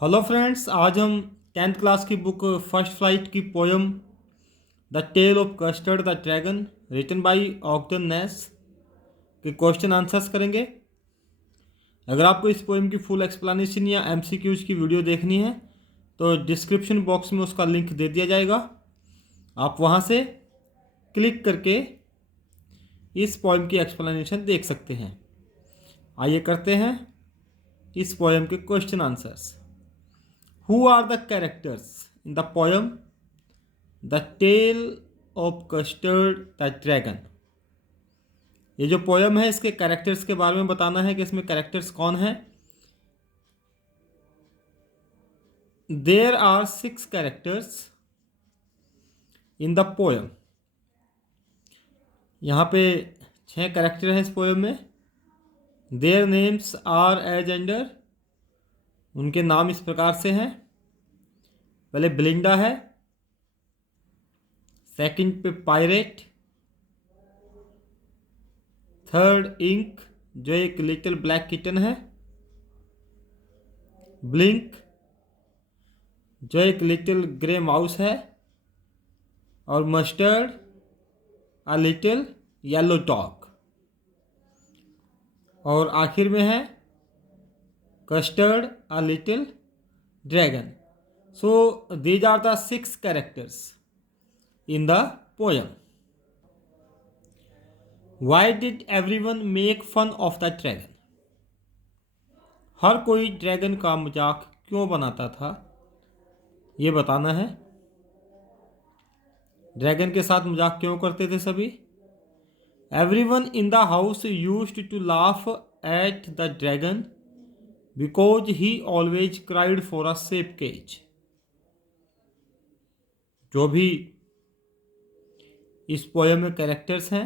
Hello friends, आज हम 10th class की बुक फर्स्ट फ्लाइट की poem the tale of Custard the dragon written by Ogden Nash के question answers करेंगे। अगर आपको इस पोएम की फुल एक्सप्लेनेशन या एमसीक्यूज की वीडियो देखनी है तो डिस्क्रिप्शन बॉक्स में उसका लिंक दे दिया जाएगा। आप वहां से क्लिक करके इस पोएम की एक्सप्लेनेशन देख सकते हैं। आइए करते हैं इस पोएम के question answers. Who are the characters in the poem The Tale of Custard the Dragon? ये जो पोयम है इसके कैरेक्टर्स के बारे में बताना है कि इसमें कैरेक्टर्स कौन हैं। There are 6 characters in the poem. यहाँ पे 6 कैरेक्टर हैं इस पोयम में। Their names are as under. उनके नाम इस प्रकार से हैं। पहले ब्लिंडा है, सेकंड पे पायरेट, थर्ड इंक जो एक लिटिल ब्लैक किटन है, ब्लिंक जो एक लिटिल ग्रे माउस है, और Mustard a little yellow dog, और आखिर में है Custard a little dragon. So these are the 6 characters in the poem. Why did everyone make fun of the dragon? हर कोई ड्रैगन का मजाक क्यों बनाता था, ये बताना है। ड्रैगन के साथ मजाक क्यों करते थे सभी? Everyone in the house used to laugh at the dragon because he always cried for a safe cage. जो भी इस पोयम में कैरेक्टर्स हैं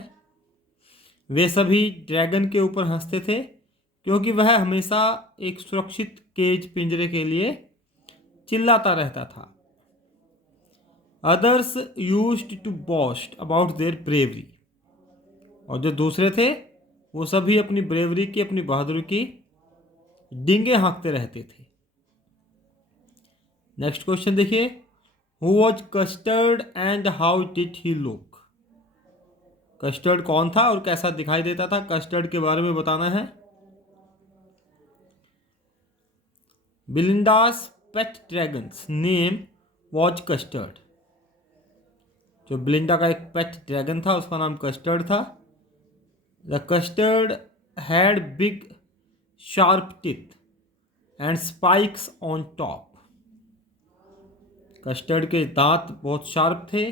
वे सभी ड्रैगन के ऊपर हंसते थे क्योंकि वह हमेशा एक सुरक्षित केज पिंजरे के लिए चिल्लाता रहता था। Others used to boast about their bravery. और जो दूसरे थे वो सभी अपनी ब्रेवरी की, अपनी बहादुरी की डींगे हाँकते रहते थे। नेक्स्ट क्वेश्चन देखिए। Who was custard and how did he look? Custard कौन था और कैसा दिखाई देता था, कस्टर्ड के बारे में बताना है। बिलिंडास पेट ड्रैगन्स नेम वॉज कस्टर्ड। जो बिलिंडा का एक पेट ड्रैगन था उसका नाम कस्टर्ड था। The custard had big sharp teeth and spikes on top. Custard के दांत बहुत शार्प थे,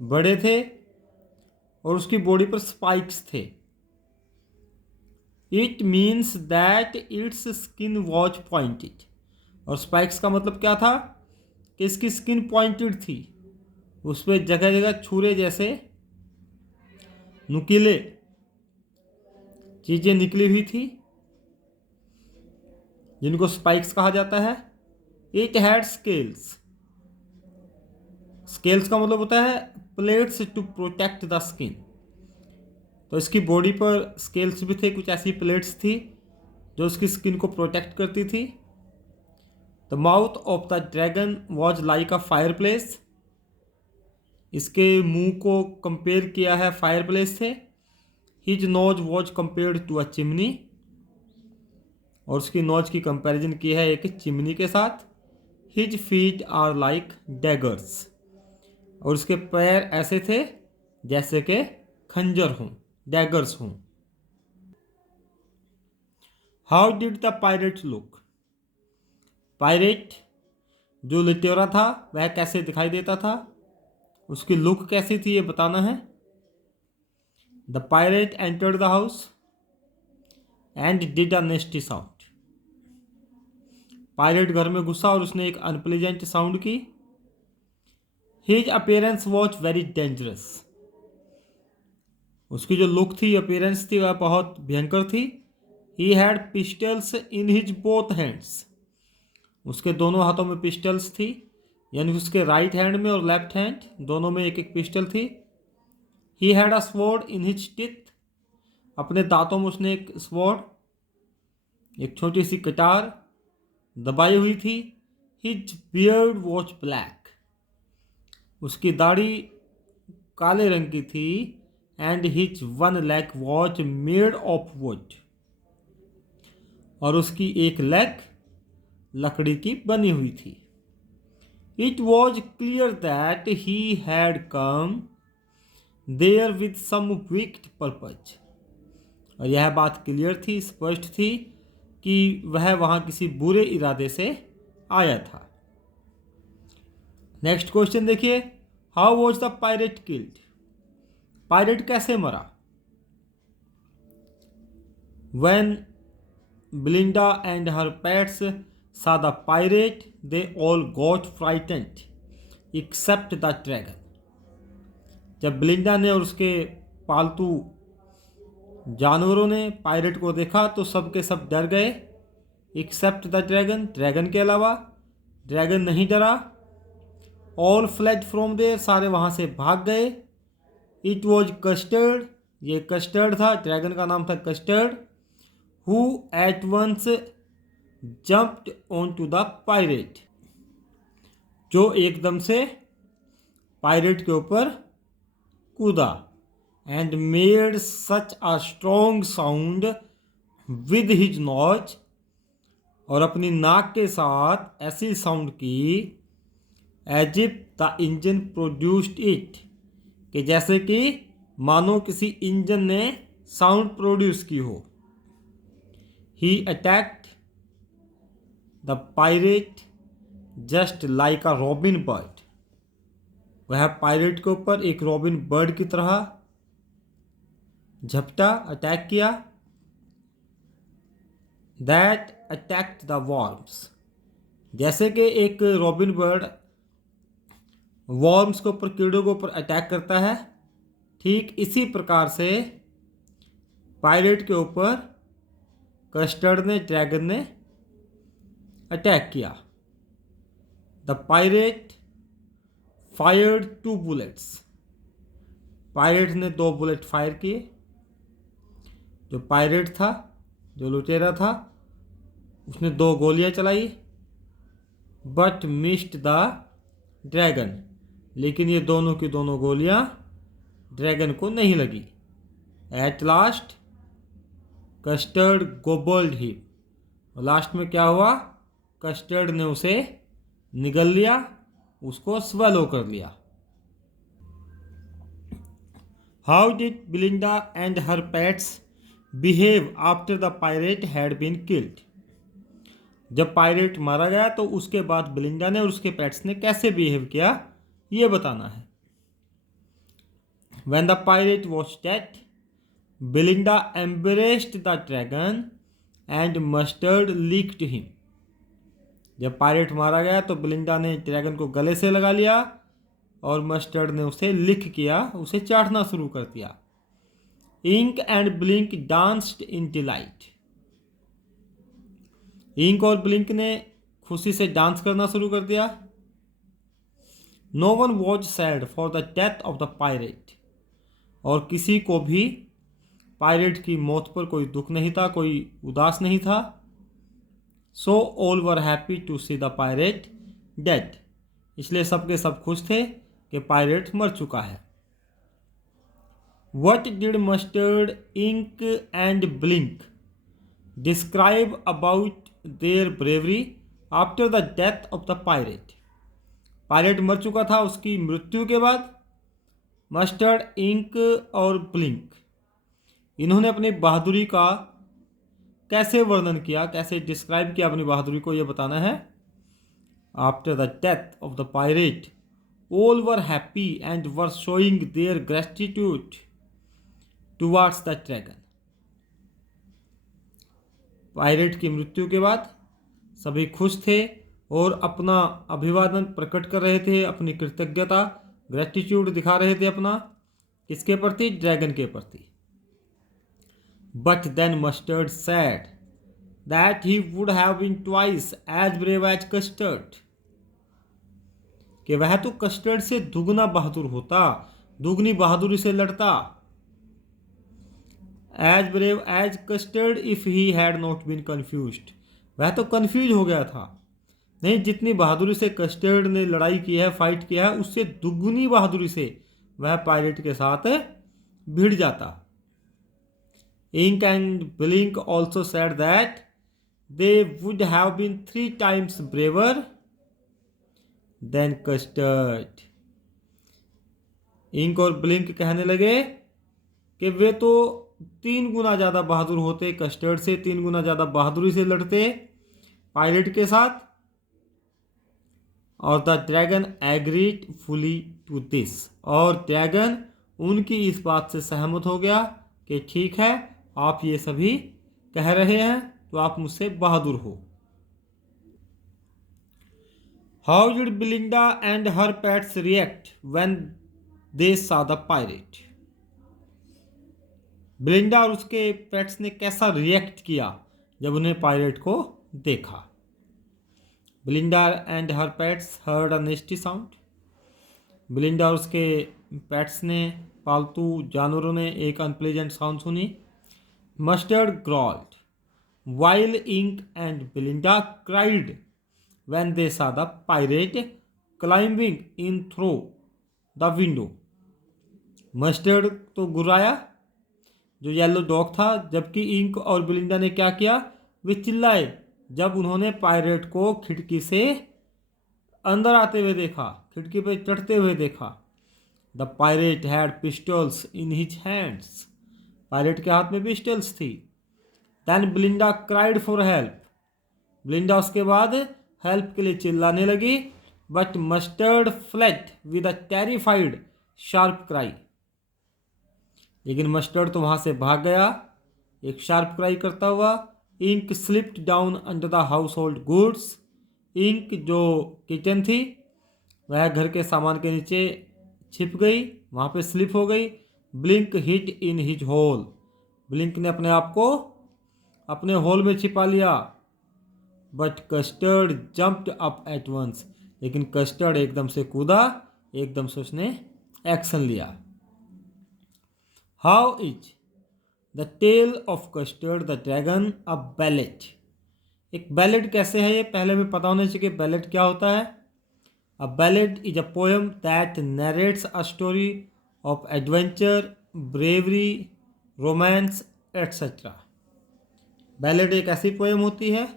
बड़े थे, और उसकी बॉडी पर स्पाइक्स थे। It means that it's skin was pointed. और स्पाइक्स का मतलब क्या था कि इसकी स्किन पॉइंटेड थी, उस पर जगह जगह छुरे जैसे नुकीले चीजें निकली हुई थी जिनको स्पाइक्स कहा जाता है। It had scales. स्केल्स का मतलब होता है plates to protect the skin. तो इसकी बॉडी पर स्केल्स भी थे, कुछ ऐसी प्लेट्स थी जो उसकी स्किन को प्रोटेक्ट करती थी। The mouth of the dragon was like a fireplace. इसके मुंह को कंपेयर किया है फायर प्लेस से। His nose was compared to a chimney. और उसकी नोज की कंपैरिजन की है एक चिमनी के साथ। His feet are like daggers. और उसके पैर ऐसे थे जैसे कि खंजर हों, डैगर्स हों। How did the pirate look? Pirate जो लिटेरा था वह कैसे दिखाई देता था, उसकी लुक कैसी थी, ये बताना है। The pirate entered the house and did a nasty sound. Pirate घर में घुसा और उसने एक अनप्लेजेंट साउंड की। His appearance was very dangerous. उसकी जो लुक थी, अपीयरेंस थी, वह बहुत भयंकर थी। He had pistols in his both hands. उसके दोनों हाथों में पिस्टल्स थी, यानी उसके राइट हैंड में और लेफ्ट हैंड दोनों में एक एक पिस्टल थी। He had a sword in his teeth. अपने दांतों में उसने एक स्वॉर्ड, एक छोटी सी कटार दबाई हुई थी। हिज बियर्ड वॉज ब्लैक, उसकी दाढ़ी काले रंग की थी। And his one leg was made of wood, और उसकी एक लेग लकड़ी की बनी हुई थी। It was clear that he had come there with some wicked purpose, और यह बात क्लियर थी, स्पष्ट थी कि वह वहाँ किसी बुरे इरादे से आया था। नेक्स्ट क्वेश्चन देखिए, how was the pirate killed, pirate कैसे मरा। When Belinda and her pets saw the pirate, they all got frightened, except the dragon. जब बिलिंडा ने और उसके पालतू जानवरों ने पायरेट को देखा तो सब के सब डर गए, एक्सेप्ट द ड्रैगन, ड्रैगन के अलावा। ड्रैगन नहीं डरा। ऑल फ्लेड फ्रॉम देयर, सारे वहाँ से भाग गए। इट वॉज कस्टर्ड, ये कस्टर्ड था, ड्रैगन का नाम था custard. Who at once jumped onto the pirate, जो एकदम से पायरेट के ऊपर कूदा। And made such a strong sound with his nose, और अपनी नाक के साथ ऐसी साउंड की as if the engine produced it, कि जैसे कि मानो किसी इंजन ने साउंड प्रोड्यूस की हो। He attacked the pirate just like a robin bird, वह पायरेट के ऊपर एक रॉबिन बर्ड की तरह झपटा, अटैक किया। That attacked the worms, जैसे कि एक रॉबिन बर्ड वॉर्म्स के ऊपर, कीड़ों के ऊपर अटैक करता है, ठीक इसी प्रकार से पायरेट के ऊपर कस्टर्ड ने, ड्रैगन ने अटैक किया। The pirate fired 2 bullets, pirate ने 2 बुलेट फायर किए। जो पायरेट था, जो लुटेरा था, उसने 2 गोलियां चलाई। बट मिस्ड द ड्रैगन, लेकिन ये दोनों की दोनों गोलियां ड्रैगन को नहीं लगी। एट लास्ट कस्टर्ड गोबल्ड ही, और लास्ट में क्या हुआ, कस्टर्ड ने उसे निगल लिया, उसको स्वेलो कर लिया। How did Belinda and her pets behave after the pirate had been killed, जब पायरेट मारा गया तो उसके बाद बिलिंडा ने और उसके पेट्स ने कैसे बिहेव किया, ये बताना है। When the pirate was dead, Belinda embraced the dragon and mustard licked him. जब पायरेट मारा गया तो बिलिंडा ने ड्रैगन को गले से लगा लिया और मस्टर्ड ने उसे लिक किया, उसे चाटना शुरू कर दिया। Ink and Blink danced in delight, Ink और ब्लिंक ने खुशी से डांस करना शुरू कर दिया। No one was sad for the death of the pirate, और किसी को भी पायरेट की मौत पर कोई दुख नहीं था, कोई उदास नहीं था। So all were happy to see the pirate dead, इसलिए सबके सब खुश थे कि पायरेट मर चुका है। What did Mustard, Ink and Blink describe about their bravery after the death of the pirate, pirate मर चुका था, उसकी मृत्यु के बाद मस्टर्ड, इंक और ब्लिंक, इन्होंने अपनी बहादुरी का कैसे वर्णन किया, कैसे डिस्क्राइब किया अपनी बहादुरी को, यह बताना है। After the death of the pirate all were happy and were showing there gratitude towards the dragon, pirate की मृत्यु के बाद सभी खुश थे और अपना अभिवादन प्रकट कर रहे थे, अपनी कृतज्ञता, ग्रेटिट्यूड दिखा रहे थे अपना, किसके प्रति, ड्रैगन के प्रति। But then Mustard said that he would have been twice as brave as Custard, कि वह तो कस्टर्ड से दुगना बहादुर होता, दुगनी बहादुरी से लड़ता। As brave as Custard if he had not been confused, वह तो कंफ्यूज हो गया था। नहीं, जितनी बहादुरी से कस्टर्ड ने लड़ाई की है, फाइट किया है, उससे दुगनी बहादुरी से वह पायलट के साथ भिड़ जाता। Ink and Blink also said that they would have been 3 times braver than Custard. Ink और ब्लिंक कहने लगे कि वे तो 3 गुना ज़्यादा बहादुर होते, कस्टर्ड से 3 गुना ज़्यादा बहादुरी से लड़ते पायलट के साथ। और the dragon agreed fully to this, और ड्रैगन उनकी इस बात से सहमत हो गया कि ठीक है, आप ये सभी कह रहे हैं तो आप मुझसे बहादुर हो। How did Belinda and her pets react when they saw the pirate? बिलिंडा और उसके पेट्स ने कैसा रिएक्ट किया जब उन्हें पायरेट को देखा? Belinda and her pets heard a nasty sound. Belinda और उसके पेट्स ने, पालतू जानवरों ने, एक अनप्लेजेंट साउंड सुनी। Mustard growled while Ink and Belinda cried when they saw the pirate climbing in through the window. Mustard तो गुर्राया, जो येलो डॉग था, जबकि इंक और बिलिंडा ने क्या किया? वे चिल्लाए जब उन्होंने पायरेट को खिड़की से अंदर आते हुए देखा, खिड़की पर चढ़ते हुए देखा। The pirate had pistols in his hands. Pirate के हाथ में पिस्टल्स थी। Then Belinda cried for help. Belinda उसके बाद हेल्प के लिए चिल्लाने लगी, but Mustard fled with a terrified sharp cry. लेकिन मस्टर्ड तो वहां से भाग गया एक शार्प क्राई करता हुआ। Ink slipped down under the household goods. Ink जो किचन थी, वह घर के सामान के नीचे छिप गई, वहाँ पे स्लिप हो गई। Blink hit in his hole. Blink ने अपने आप को अपने होल में छिपा लिया। But Custard jumped up at once. लेकिन कस्टर्ड एकदम से कूदा, एकदम से उसने एक्शन लिया। How is the tale of Custard the dragon a ballet? एक बैलेट कैसे है, ये पहले हमें पता होना चाहिए कि बैलेट क्या होता है। A ballad is a poem that narrates a story of adventure, bravery, romance etcetera. Ballad एक ऐसी पोएम होती है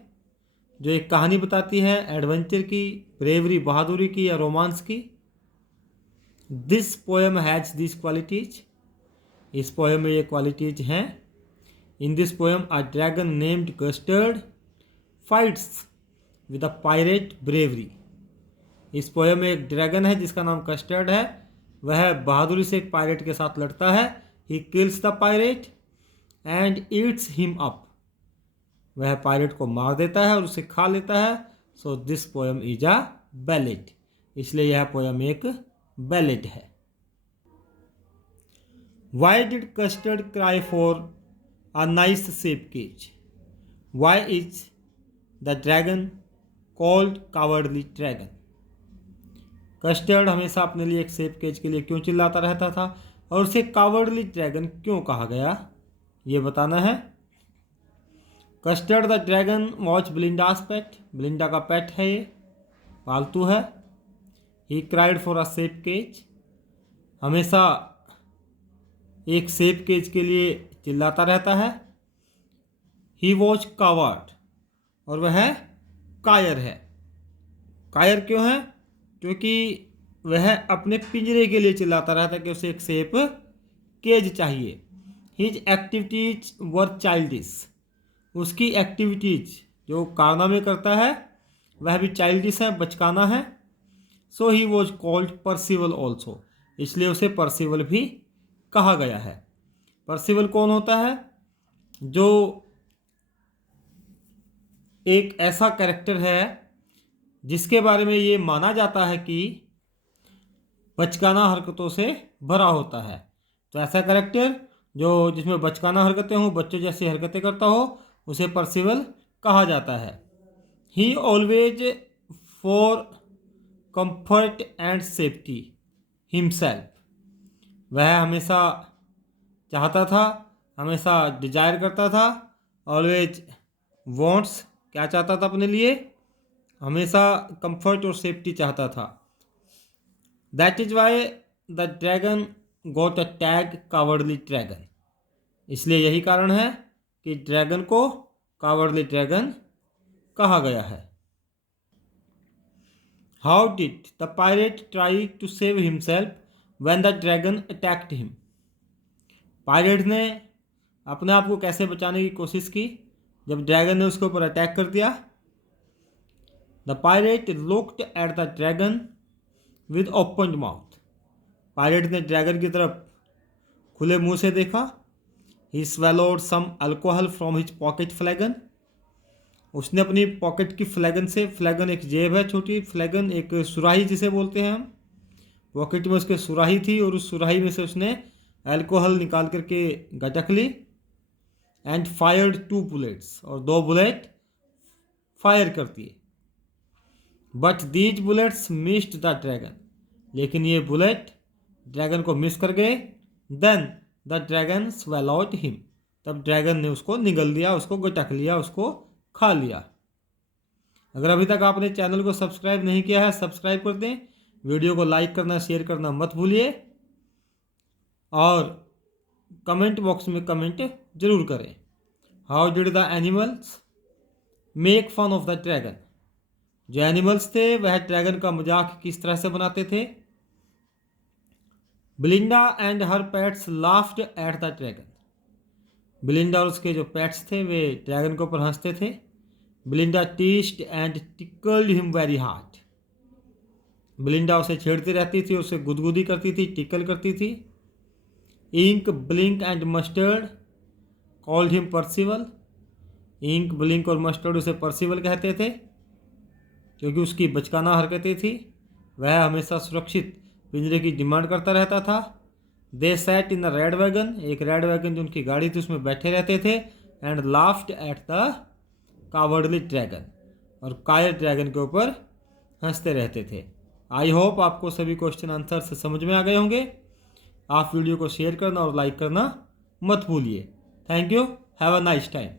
जो एक कहानी बताती है एडवेंचर की, ब्रेवरी बहादुरी की या रोमांस की। This poem has this qualities. इस पोएम में ये क्वालिटीज हैं। In this poem a dragon named custard fights with a pirate bravery. इस पोएम में एक ड्रैगन है जिसका नाम कस्टर्ड है, वह बहादुरी से एक पायरेट के साथ लड़ता है। He kills the pirate and eats him up. वह पायरेट को मार देता है और उसे खा लेता है। So this poem is a ballet. इसलिए यह पोएम एक बैलेट है। Why did Custard cry for a nice safe cage? Why is the dragon called cowardly dragon? Custard हमेशा अपने लिए एक सेफ केज के लिए क्यों चिल्लाता रहता था और उसे कावर्डली ड्रैगन क्यों कहा गया, ये बताना है। Custard the dragon watch Belinda's pet. Belinda का पेट है, ये पालतू है। He cried for a safe cage. हमेशा एक सेफ केज के लिए चिल्लाता रहता है। ही वॉच कावर्ड, और वह कायर है। कायर क्यों है? क्योंकि वह अपने पिंजरे के लिए चिल्लाता रहता है कि उसे एक सेफ केज चाहिए। हिज एक्टिविटीज वर चाइल्डिश। उसकी एक्टिविटीज, जो कारनामे करता है, वह भी चाइल्डिश है, बचकाना है। सो ही वॉज कॉल्ड परसिवल ऑल्सो। इसलिए उसे परसिवल भी कहा गया है। परसिवल कौन होता है? जो एक ऐसा कैरेक्टर है जिसके बारे में ये माना जाता है कि बचकाना हरकतों से भरा होता है। तो ऐसा कैरेक्टर जो जिसमें बचकाना हरकतें हों, बच्चों जैसी हरकतें करता हो, उसे परसिवल कहा जाता है। ही always for comfort and safety himself. वह हमेशा चाहता था, हमेशा डिजायर करता था, ऑलवेज वॉन्ट्स क्या चाहता था अपने लिए? हमेशा कंफर्ट और सेफ्टी चाहता था। That is why the dragon got a tag cowardly dragon. इसलिए यही कारण है कि ड्रैगन को कावर्डली ड्रैगन कहा गया है। How did the pirate try to save himself when the dragon attacked him? Pirate ने अपने आप को कैसे बचाने की कोशिश की जब ड्रैगन ने उसके ऊपर अटैक कर दिया? The pirate looked at the dragon with opened mouth. Pirate ने ड्रैगन की तरफ खुले मुंह से देखा। He swallowed some alcohol from his pocket flagon. उसने अपनी पॉकेट की फ्लैगन से, फ्लैगन एक जेब है छोटी, फ्लैगन एक सुराही जिसे बोलते हैं हम, पॉकेट में उसके सुराही थी और उस सुराही में से उसने अल्कोहल निकाल करके गटक ली। एंड फायर्ड 2 बुलेट्स, और 2 बुलेट फायर कर दिए। But these bullets missed the dragon, लेकिन ये बुलेट ड्रैगन को मिस कर गए। Then the dragon swallowed him, तब ड्रैगन ने उसको निगल लिया, उसको गटक लिया, उसको खा लिया। अगर अभी तक आपने चैनल को सब्सक्राइब नहीं किया है, सब्सक्राइब कर दें। वीडियो को लाइक करना, शेयर करना मत भूलिए, और कमेंट बॉक्स में कमेंट जरूर करें। How did the animals make fun of the dragon? जो एनिमल्स थे वह ड्रैगन का मजाक किस तरह से बनाते थे? Belinda and her pets laughed at the dragon. Belinda और उसके जो पेट्स थे वे ड्रैगन के ऊपर हंसते थे। Belinda teased and tickled him very hard. Belinda उसे छेड़ती रहती थी, उसे गुदगुदी करती थी, टिकल करती थी। Ink, Blink and Mustard called him Percival. Ink, Blink और मस्टर्ड उसे पर्सिवल कहते थे क्योंकि उसकी बचकाना हरकतें थी। वह हमेशा सुरक्षित पिंजरे की डिमांड करता रहता था। They sat in the red wagon, एक रेड वैगन जो उनकी गाड़ी थी उसमें बैठे रहते थे। And laughed at the cowardly dragon, और कायर ड्रैगन के ऊपर हंसते रहते थे। आई होप आपको सभी क्वेश्चन आंसर से समझ में आ गए होंगे। आप वीडियो को शेयर करना और लाइक करना मत भूलिए। Thank you, have a nice time.